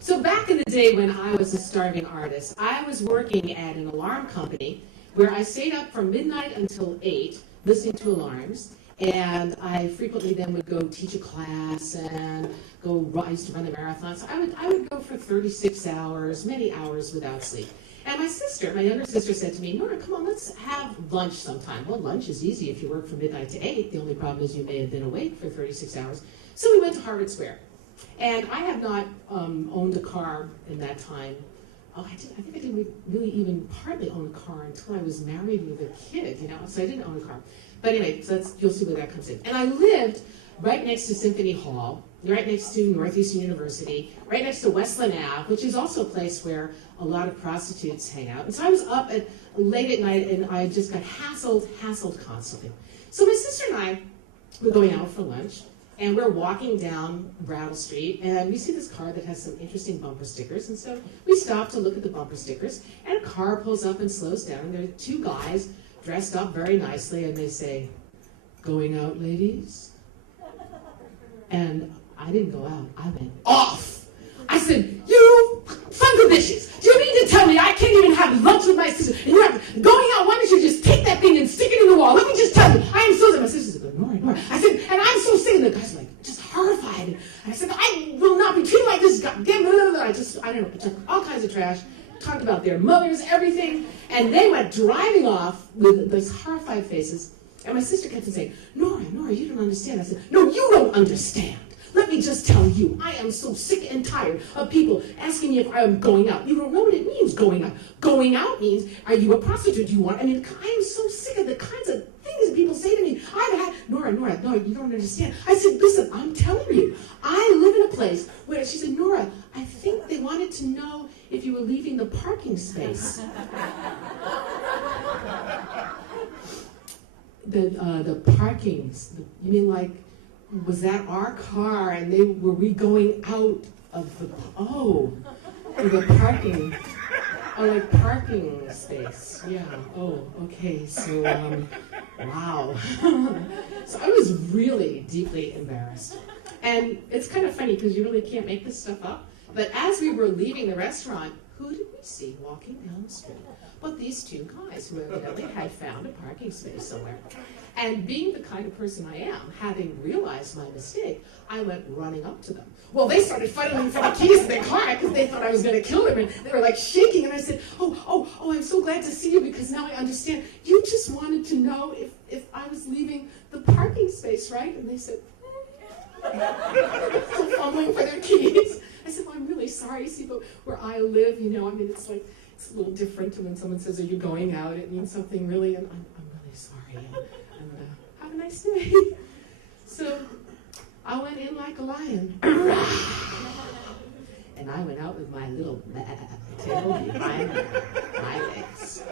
So back in the day when I was a starving artist, I was working at an alarm company where I stayed up from midnight until 8 listening to alarms. And I frequently then would go teach a class and I used to run a marathon. So I would go for 36 hours, many hours without sleep. And my younger sister said to me, Norah, come on, let's have lunch sometime. Well, lunch is easy if you work from midnight to 8. The only problem is you may have been awake for 36 hours. So we went to Harvard Square. And I have not owned a car in that time. I think I didn't really even partly own a car until I was married with a kid, so I didn't own a car. But anyway, so you'll see where that comes in. And I lived right next to Symphony Hall, right next to Northeastern University, right next to Westland Ave, which is also a place where a lot of prostitutes hang out. And so I was up late at night, and I just got hassled constantly. So my sister and I were going out for lunch, and we're walking down Brattle Street, and we see this car that has some interesting bumper stickers. And so we stop to look at the bumper stickers, and a car pulls up and slows down, and there are two guys dressed up very nicely, and they say, "Going out, ladies?" And I didn't go out. I went off. I said, "You sons of bitches, do you mean to tell me I can't even have lunch with my sister? And you're going out, why don't you just take that thing and stick it in the wall? Let me just tell you, I am so sick." My sister said, Norah. I said, and I'm so sick. And the guys were like, just horrified. And I said, I will not be treated like this. Goddamn. I don't know, I took all kinds of trash, talked about their mothers, everything. And they went driving off with those horrified faces. And my sister kept saying, Norah, you don't understand. I said, no, you don't understand. Let me just tell you, I am so sick and tired of people asking me if I am going out. You don't know what it means, going out. Going out means, are you a prostitute? Do you want? I am so sick of the kinds of things that people say to me. Norah, no, you don't understand. I said, listen, I'm telling you, I live in a place where, she said, Norah, I think they wanted to know if you were leaving the parking space. The parkings, you mean like, was that our car and were we going out of the parking, like parking space, yeah, okay, so, wow. So I was really deeply embarrassed. And it's kind of funny because you really can't make this stuff up, but as we were leaving the restaurant, who did we see walking down the street? But these two guys who evidently had found a parking space somewhere. And being the kind of person I am, having realized my mistake, I went running up to them. Well, they started fighting for the keys to their car because they thought I was going to kill them, and they were like shaking. And I said, oh, I'm so glad to see you because now I understand. You just wanted to know if I was leaving the parking space, right? And they said, still fumbling for their keys. I said, well, I'm really sorry. See, but where I live, it's like, it's a little different when someone says, are you going out? It means something really, and I'm really sorry. And have a nice day. So I went in like a lion. And I went out with my little tail behind my legs.